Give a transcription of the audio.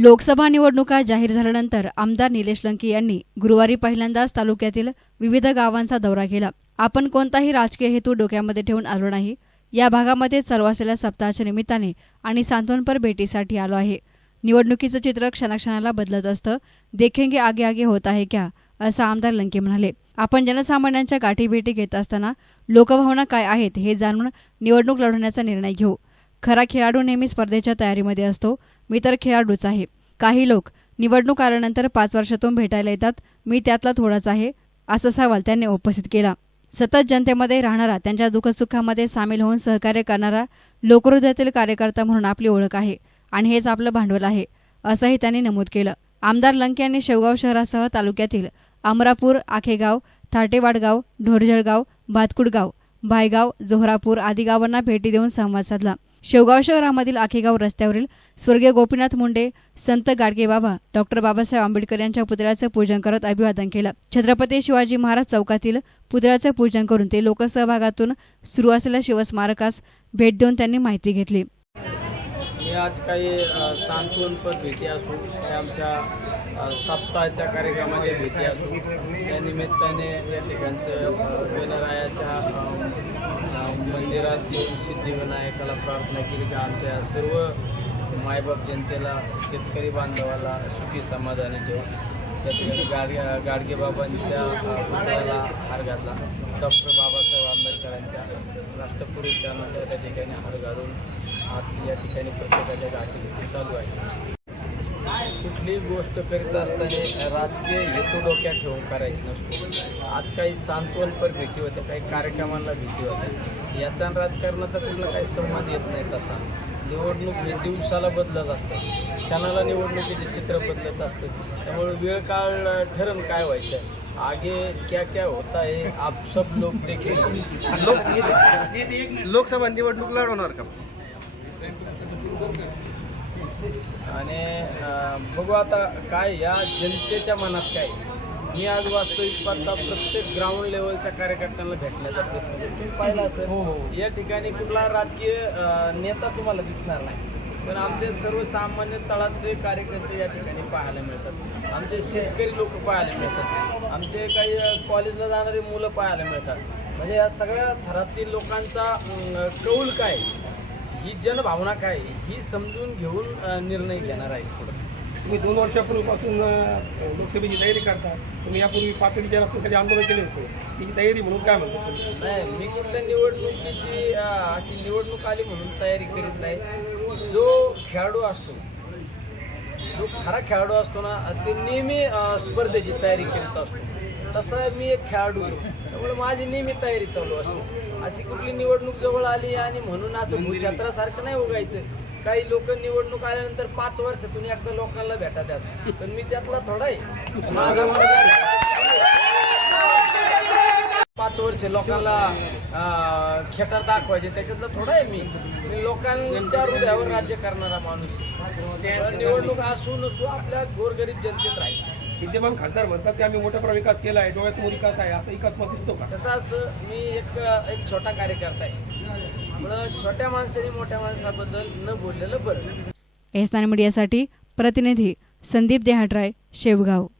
लोकसभा निवडणुका जाहीर झाल्यानंतर आमदार निलेश लंके यांनी गुरुवारी पहिल्यांदाच तालुक्यातील विविध गावांचा दौरा केला. आपण कोणताही राजकीय हेतू डोक्यामध्ये ठेवून आलो नाही. या भागामध्ये चालू असलेल्या सप्ताहाच्या निमित्ताने आणि सांत्वनपर भेटीसाठी आलो आहे. निवडणुकीचं चित्र क्षणाक्षणाला बदलत असतं. देखेंगे आगे आगे होत आहे क्या? असं आमदार लंके म्हणाले. आपण जनसामान्यांच्या गाठीभेटी घेत असताना लोकभावना काय आहेत हे जाणून निवडणूक लढवण्याचा निर्णय घेऊ. खरा खेळाडू नेहमी स्पर्धेच्या तयारीमध्ये असतो. मी तर खेळाडूच आहे. काही लोक निवडणूक आल्यानंतर पाच वर्षातून भेटायला येतात. मी त्यातला थोडाच आहे असा सवाल त्यांनी उपस्थित केला. सतत जनतेमध्ये राहणारा त्यांच्या दुःखसुखामध्ये सामील होऊन सहकार्य करणारा लोकहृदयातील कार्यकर्ता म्हणून आपली ओळख आहे आणि हेच आपलं भांडवल आहे असंही त्यांनी नमूद केलं. आमदार लंके यांनी शेवगाव शहरासह तालुक्यातील अमरापूर आखेगाव थाटेवाडगाव ढोरजळगाव भातकुडगाव भायगाव जोहरापूर आदी गावांना भेटी देऊन संवाद साधला. शेवगाव शहरामधील आखेगाव रस्त्यावरील स्वर्गीय गोपीनाथ मुंडे संत गाडगे बाबा डॉक्टर बाबासाहेब आंबेडकर यांच्या पुतळ्याचं पूजन करत अभिवादन केलं. छत्रपती शिवाजी महाराज चौकातील पुतळ्याचं पूजन करून ते लोकसहभागातून सुरू असलेल्या शिवस्मारकास भेट देऊन त्यांनी माहिती घेतली. आज काही सांत्वनपर भेटी असू आमच्या सप्ताहाच्या कार्यक्रमाची भेटी असू त्या निमित्ताने या ठिकाणचं अ, गणरायाच्या मंदिरात येऊन सिद्धिविनायकाला प्रार्थना केली की आमच्या सर्व मायबाप जनतेला शेतकरी बांधवाला सुखी समाधानी ठेवून त्या ठिकाणी गाडगे गाडगेबाबांच्या पुतळ्याला हार घातला. डॉक्टर बाबासाहेब आंबेडकरांच्या राष्ट्रपुरुषांना त्या ठिकाणी हार घालून आज या ठिकाणी प्रत्येकाच्या गाठी चालू आहे. कुठलीही गोष्ट करीत असताना राजकीय हेतू डोक्यात ठेवून करायची नसतो. आज काही सांत्वनपर भीती होत्या काही कार्यक्रमांना भीती होत्या याचा राजकारणाचा कुठला काही संबंध येत नाही तसा. निवडणूक हे दिवसाला बदलत असतं क्षणाला निवडणुकीचे चित्र बदलत असतं त्यामुळे वेळ काळ ठरण काय व्हायचं? आहे आगे क्या क्या होता है आप सब लोग देखेंगे. लोकसभा निवडणूक लढवणार का? आणि बघू आता काय या जनतेच्या मनात काय. मी आज वास्तविक पाहता प्रत्येक ग्राउंड लेवलच्या कार्यकर्त्यांना भेटण्याचा प्रयत्न तुम्ही पाहिला असेल या ठिकाणी कुठला राजकीय नेता तुम्हाला दिसणार नाही. पण आमचे सर्वसामान्य तळातले कार्यकर्ते या ठिकाणी पाहायला मिळतात. आमचे शेतकरी लोक पाहायला मिळतात. आमचे काही कॉलेजला जाणारी मुलं पाहायला मिळतात. म्हणजे या सगळ्या थरातील लोकांचा कौल काय? ही जनभावना काय? ही समजून घेऊन निर्णय घेणार आहे पुढे. तुम्ही दोन वर्षापूर्वीपासून लोकसभेची तयारी करता. तुम्ही यापूर्वी पातळीच्या रस्त्यासाठी आंदोलन केले होते. त्याची तयारी म्हणून काय म्हणतो नाही मी कुठल्या निवडणुकीची अशी निवडणूक आली म्हणून तयारी करीत नाही. जो खेळाडू असतो जो खरा खेळाडू असतो ना ते नेहमी स्पर्धेची तयारी करीत असतो. तसं मी एक खेळाडू आहे. त्यामुळे माझी नेहमी तयारी चालू असते. अशी कुठली निवडणूक जवळ आली आणि म्हणून असं भूछत्रासारखं नाही उगायचं. काही लोक निवडणूक आल्यानंतर पाच वर्षातून एकदा लोकांना भेटा आहेत पण मी त्यातला थोडा आहे. माझा पाच वर्ष लोकांना खेटर दाखवायचे. त्याच्यातलं थोडा आहे मी. लोकांच्या हृदयावर राज्य करणारा माणूस निवडणूक असू नसू आपल्या गोरगरीब जनतेत राहायचं. विद्यमान खासदार म्हणतात की आम्ही मोठ्या प्रमाणात विकास केला आहे डोळ्यासमोर विकास आहे असं एकात्मक दिसतो का? कसं असतं मी एक एक छोटा कार्यकर्ता आहे. म्हणून छोट्या माणसाने मोठ्या माणसाबद्दल न बोललेलं बरं. एस मीडियासाठी प्रतिनिधी संदीप देहाटराय शेवगाव.